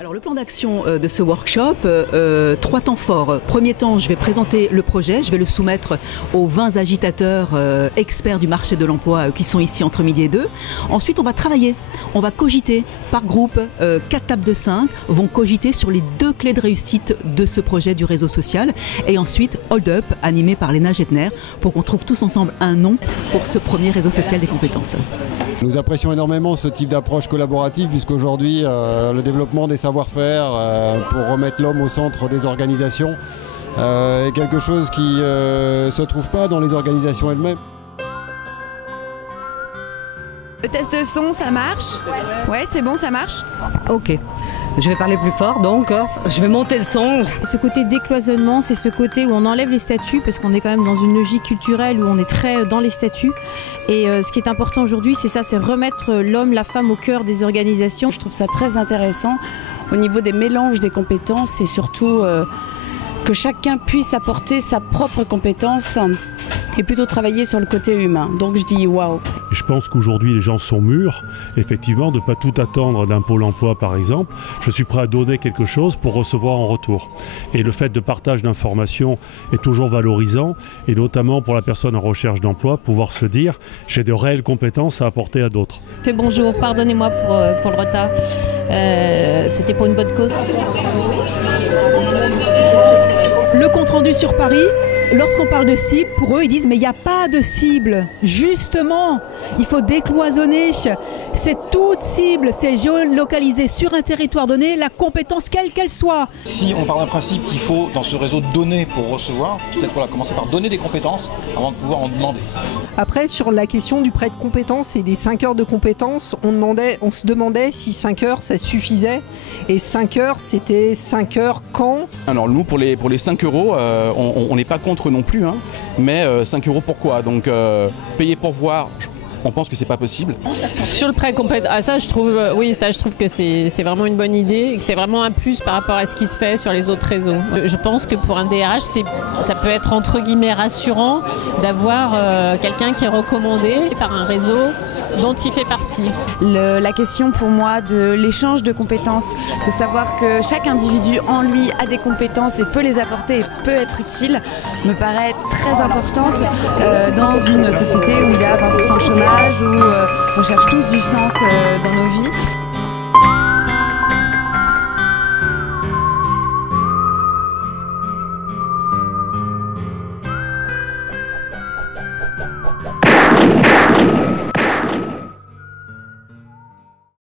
Alors le plan d'action de ce workshop, 3 temps forts. Premier temps, je vais présenter le projet, je vais le soumettre aux 20 agitateurs experts du marché de l'emploi qui sont ici entre midi et 2. Ensuite, on va travailler, on va cogiter par groupe, 4 tables de 5 vont cogiter sur les 2 clés de réussite de ce projet du réseau social. Et ensuite, Hold Up, animé par Léna Gettner, pour qu'on trouve tous ensemble un nom pour ce premier réseau social des compétences. Nous apprécions énormément ce type d'approche collaborative puisqu'aujourd'hui, le développement des savoir-faire pour remettre l'homme au centre des organisations est quelque chose qui ne se trouve pas dans les organisations elles-mêmes. Le test de son, ça marche? Ouais, c'est bon, ça marche? Ok, je vais parler plus fort, donc je vais monter le son. Ce côté décloisonnement, c'est ce côté où on enlève les statuts, parce qu'on est quand même dans une logique culturelle où on est très dans les statuts. Et ce qui est important aujourd'hui, c'est ça, c'est remettre l'homme, la femme au cœur des organisations. Je trouve ça très intéressant au niveau des mélanges des compétences et surtout que chacun puisse apporter sa propre compétence et plutôt travailler sur le côté humain. Donc je dis waouh. Je pense qu'aujourd'hui les gens sont mûrs, effectivement, de ne pas tout attendre d'un pôle emploi par exemple. Je suis prêt à donner quelque chose pour recevoir en retour. Et le fait de partage d'informations est toujours valorisant, et notamment pour la personne en recherche d'emploi, pouvoir se dire j'ai de réelles compétences à apporter à d'autres. Bonjour, pardonnez-moi pour le retard. C'était pour une bonne cause. Le compte-rendu sur Paris, lorsqu'on parle de cible, pour eux, ils disent mais il n'y a pas de cible. Justement, il faut décloisonner. C'est toute cible, c'est géolocalisé sur un territoire donné, la compétence quelle qu'elle soit. Si on part d'un principe qu'il faut, dans ce réseau, donner pour recevoir, peut-être qu'on va commencer par donner des compétences avant de pouvoir en demander. Après, sur la question du prêt de compétences et des 5 heures de compétences, on se demandait si 5 heures ça suffisait. Et 5 heures, c'était 5 heures quand? Alors nous, pour les 5 euros, on n'est pas contre non plus, hein, mais 5 euros pourquoi? Donc payer pour voir, on pense que c'est pas possible. Sur le prêt compétent, ça je trouve, oui, ça je trouve que c'est vraiment une bonne idée et que c'est vraiment un plus par rapport à ce qui se fait sur les autres réseaux. Je pense que pour un DRH, ça peut être entre guillemets rassurant d'avoir quelqu'un qui est recommandé par un réseau dont il fait partie. La question pour moi de l'échange de compétences, de savoir que chaque individu en lui a des compétences et peut les apporter et peut être utile, me paraît très importante dans une société où il y a 20% de chômage, où on cherche tous du sens dans nos vies.